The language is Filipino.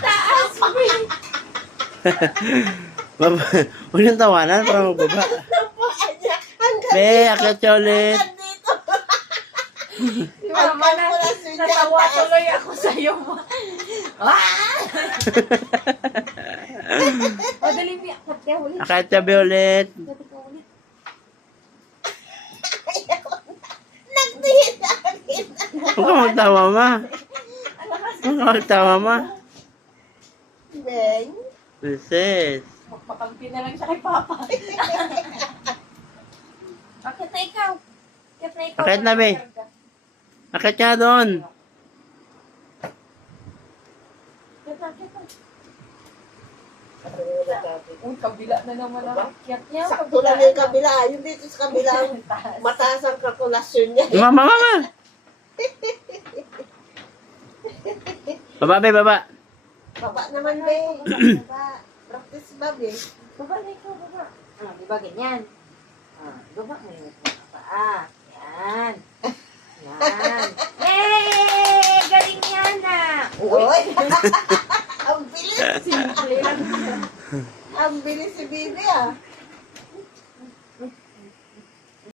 Taas, Be. Baba. Huwag niyong tawanan para magbaba. Napaan niya. Hanggang Be, akyat siya ulit. dito. Si Mama na, natawa tuloy ako sa'yo, Ma. O, dali, Mi. Akat ka ulit. Akyat siya, Be, ulit. Akat ka ulit. Nagtingin na akin. Huwag ka magtawa, ma. Huwag ka magtawa, ma. Beng. Princess. Magpakampi na lang siya kay Papa. Akat na ikaw. Akat na ikaw. Akyat na, Be. Akyat siya doon. Akat na, akat na. Uy, kabila na naman ang akyat niya. Sakto lang yung kabila. Yung dito sa kabila, mataas ang kalkulasyon niya. Mama, mama. Baba, Be, baba. Baba naman, Be. Baba. Practice ba, Be? Baba na ikaw, baba. Ah, di ba ganyan? Ah, baba mo yung paa. Yan. Yan. Yay! Galing yan ah! Uy! Ang bilis. Simple lang. Ang bilis si Bibi, ah.